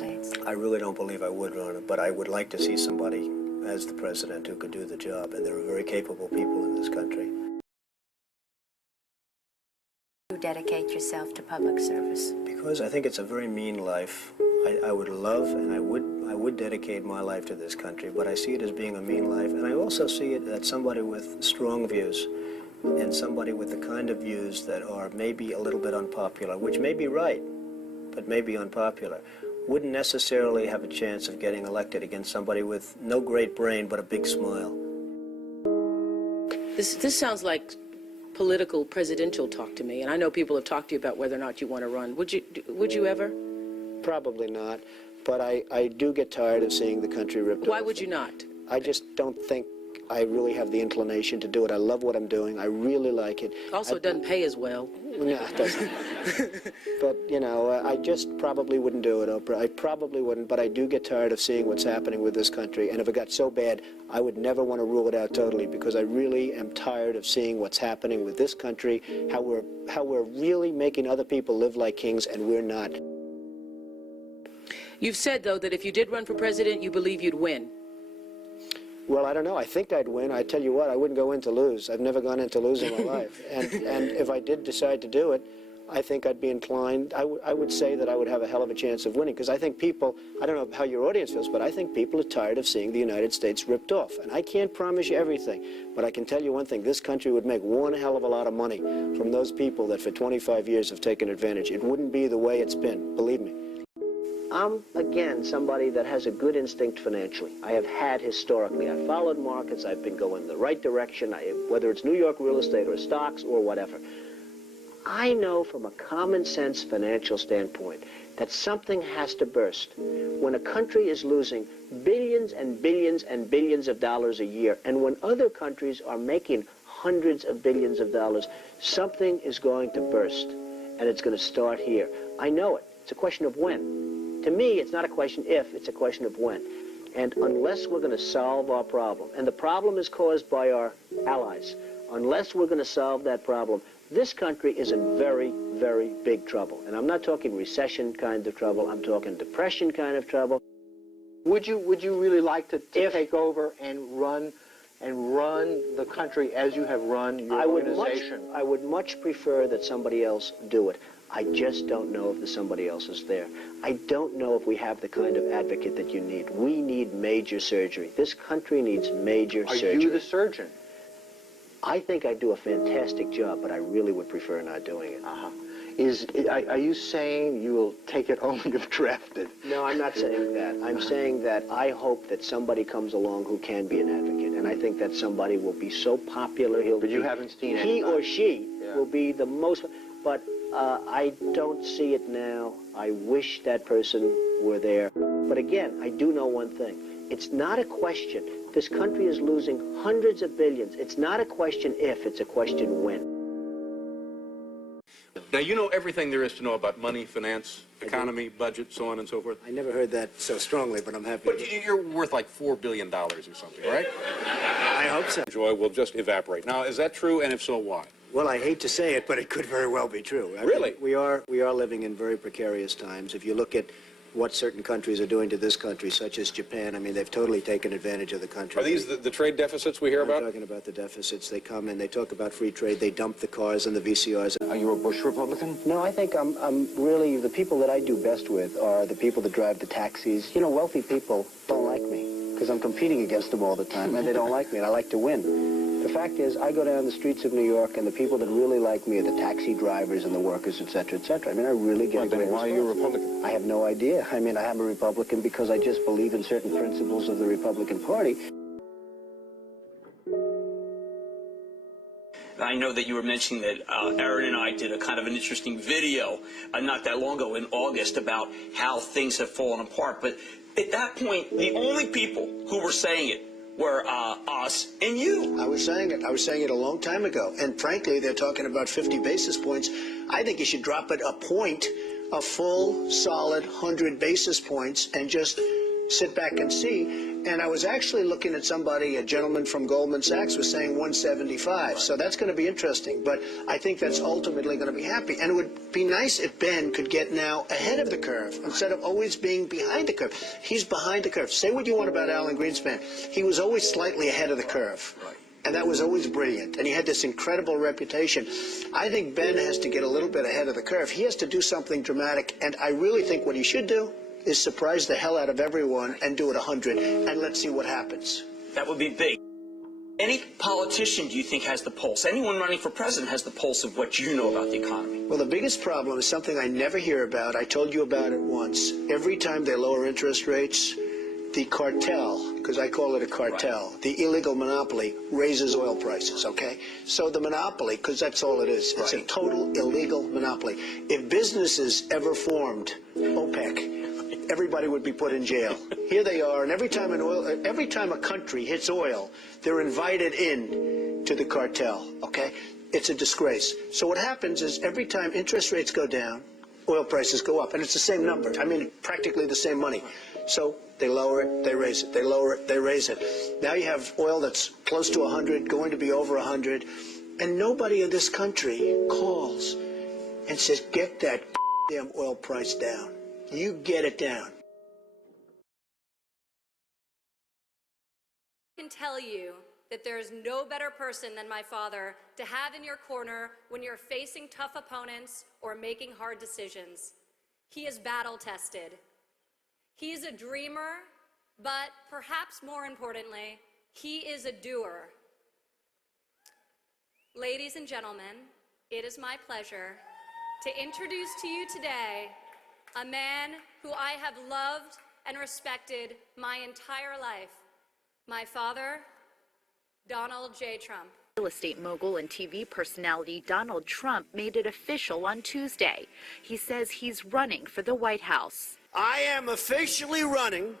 I really don't believe I would run it, but I would like to see somebody as the president who could do the job, and there are very capable people in this country. You dedicate yourself to public service? Because I think it's a very mean life. I would love and I would dedicate my life to this country, but I see it as being a mean life, and I also see it as somebody with strong views and somebody with the kind of views that are maybe a little bit unpopular, which may be right, but may be unpopular, wouldn't necessarily have a chance of getting elected against somebody with no great brain but a big smile. This sounds like political presidential talk to me, and I know people have talked to you about whether or not you want to run. Would you ever? Probably not, but I do get tired of seeing the country ripped off. Why would you not? I just don't think I really have the inclination to do it. I love what I'm doing. I really like it. Also, it doesn't pay as well. No, it doesn't. But, you know, I just probably wouldn't do it, Oprah. I probably wouldn't, but I do get tired of seeing what's happening with this country. And if it got so bad, I would never want to rule it out totally, because I really am tired of seeing what's happening with this country, how we're really making other people live like kings, and we're not. You've said, though, that if you did run for president, you believe you'd win. Well, I don't know. I think I'd win. I tell you what, I wouldn't go in to lose. I've never gone into losing my life. And if I did decide to do it, I think I'd be inclined, I would say that I would have a hell of a chance of winning, because I think people, I don't know how your audience feels, but I think people are tired of seeing the United States ripped off. And I can't promise you everything, but I can tell you one thing, this country would make one hell of a lot of money from those people that for 25 years have taken advantage. It wouldn't be the way it's been, believe me. I'm, again, somebody that has a good instinct financially. I have had historically. I've followed markets. I've been going the right direction, whether it's New York real estate or stocks or whatever. I know from a common sense financial standpoint that something has to burst. When a country is losing billions and billions and billions of dollars a year, and when other countries are making hundreds of billions of dollars, something is going to burst, and it's going to start here. I know it. It's a question of when. To me, it's not a question if, it's a question of when. And unless we're going to solve our problem, and the problem is caused by our allies, unless we're going to solve that problem, this country is in very, very big trouble. And I'm not talking recession kind of trouble, I'm talking depression kind of trouble. Would you really like to take over and run the country as you have run your organization? I would much prefer that somebody else do it. I just don't know if the somebody else is there. I don't know if we have the kind of advocate that you need. We need major surgery. This country needs major surgery. Are you the surgeon? I think I do a fantastic job, but I really would prefer not doing it. Are you saying you will take it only if drafted? No, I'm not saying that. I'm saying that I hope that somebody comes along who can be an advocate, and I think that somebody will be so popular, But you haven't seen it. He or she will be the most, but I don't see it now. I wish that person were there. But again, I do know one thing. It's not a question. This country is losing hundreds of billions. It's not a question if, it's a question when. Now, you know everything there is to know about money, finance, economy, budget, so on and so forth. I never heard that so strongly, but I'm happy. But you're worth like $4 billion or something, right? I hope so. Joy will just evaporate. Now, is that true, and if so, why? Well, I hate to say it, but it could very well be true. Really? We are living in very precarious times. If you look at what certain countries are doing to this country, such as Japan, I mean, they've totally taken advantage of the country. Are these the trade deficits we hear about? I'm talking about the deficits. They come in, they talk about free trade, they dump the cars and the VCRs. Are you a Bush Republican? No, I think I'm really, the people that I do best with are the people that drive the taxis. You know, wealthy people don't like me because I'm competing against them all the time, and they don't like me, and I like to win. The fact is, I go down the streets of New York, and the people that really like me are the taxi drivers and the workers, et cetera, et cetera. I mean, I really get Then why are you a Republican? I have no idea. I mean, I am a Republican because I just believe in certain principles of the Republican Party. I know that you were mentioning that Aaron and I did a kind of an interesting video not that long ago in August about how things have fallen apart. But at that point, the only people who were saying it were us and you. I was saying it. I was saying it a long time ago. And frankly, they're talking about 50 basis points. I think you should drop it a point, a full, solid 100 basis points, and just sit back and see. And I was actually looking at somebody, a gentleman from Goldman Sachs was saying 175. So that's going to be interesting. But I think that's ultimately going to be happy. And it would be nice if Ben could get now ahead of the curve instead of always being behind the curve. He's behind the curve. Say what you want about Alan Greenspan. He was always slightly ahead of the curve. And that was always brilliant. And he had this incredible reputation. I think Ben has to get a little bit ahead of the curve. He has to do something dramatic. And I really think what he should do is surprise the hell out of everyone and do it 100. And let's see what happens. That would be big. Any politician, do you think, has the pulse? Anyone running for president has the pulse of what you know about the economy? Well, the biggest problem is something I never hear about. I told you about it once. Every time they lower interest rates, the cartel, because I call it a cartel, the illegal monopoly, raises oil prices, okay? So the monopoly, because that's all it is, it's a total illegal monopoly. If businesses ever formed OPEC, everybody would be put in jail. Here they are, and every time a country hits oil, they're invited in to the cartel, okay? It's a disgrace. So what happens is every time interest rates go down, oil prices go up, and it's the same number. I mean, practically the same money. So they lower it, they raise it, they lower it, they raise it. Now you have oil that's close to 100, going to be over 100, and nobody in this country calls and says, get that damn oil price down. You get it down. I can tell you that there is no better person than my father to have in your corner when you're facing tough opponents or making hard decisions. He is battle-tested. He is a dreamer, but perhaps more importantly, he is a doer. Ladies and gentlemen, it is my pleasure to introduce to you today a man who I have loved and respected my entire life, my father, Donald J. Trump. Real estate mogul and TV personality Donald Trump made it official on Tuesday. He says he's running for the White House. I am officially running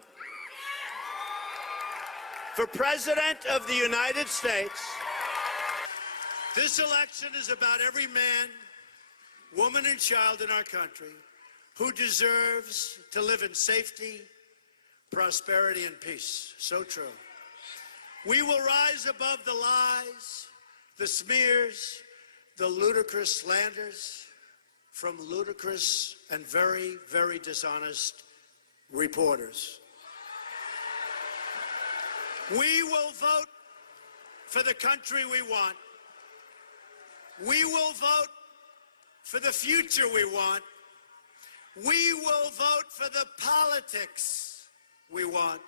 for President of the United States. This election is about every man, woman, and child in our country who deserves to live in safety, prosperity, and peace. So true. We will rise above the lies, the smears, the ludicrous slanders from ludicrous and very, very dishonest reporters. We will vote for the country we want. We will vote for the future we want. We will vote for the politics we want.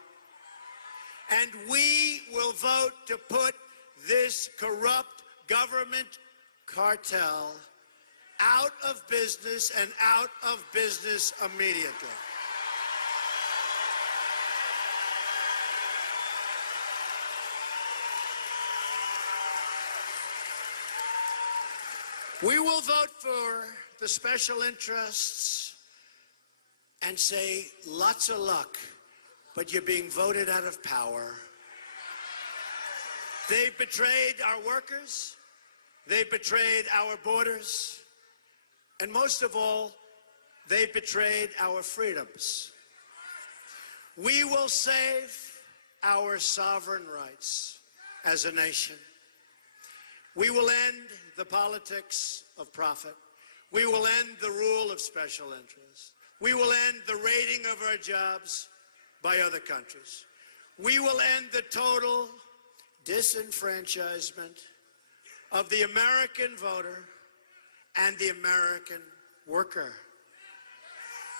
And we will vote to put this corrupt government cartel out of business and out of business immediately. We will vote for the special interests and say, lots of luck, but you're being voted out of power. They've betrayed our workers. They've betrayed our borders. And most of all, they've betrayed our freedoms. We will save our sovereign rights as a nation. We will end the politics of profit. We will end the rule of special interests. We will end the raiding of our jobs by other countries. We will end the total disenfranchisement of the American voter and the American worker.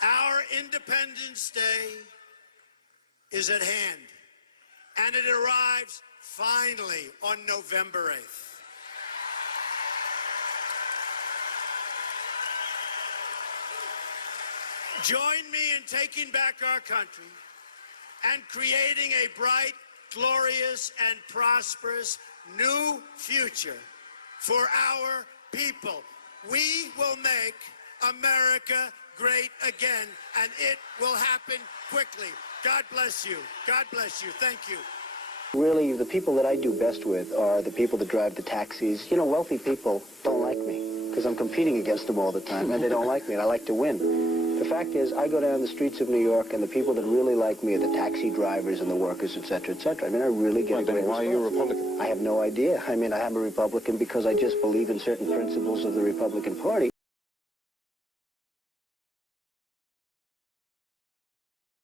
Our Independence Day is at hand, and it arrives finally on November 8th. Join me in taking back our country and creating a bright, glorious, and prosperous new future for our people. We will make America great again, and it will happen quickly. God bless you. God bless you. Thank you. Really, the people that I do best with are the people that drive the taxis. You know, wealthy people don't like me because I'm competing against them all the time, and they don't like me, and I like to win. The fact is, I go down the streets of New York, and the people that really like me are the taxi drivers and the workers, et cetera, et cetera. I mean, I really get a great response. Why are you a Republican? I have no idea. I mean, I am a Republican because I just believe in certain principles of the Republican Party.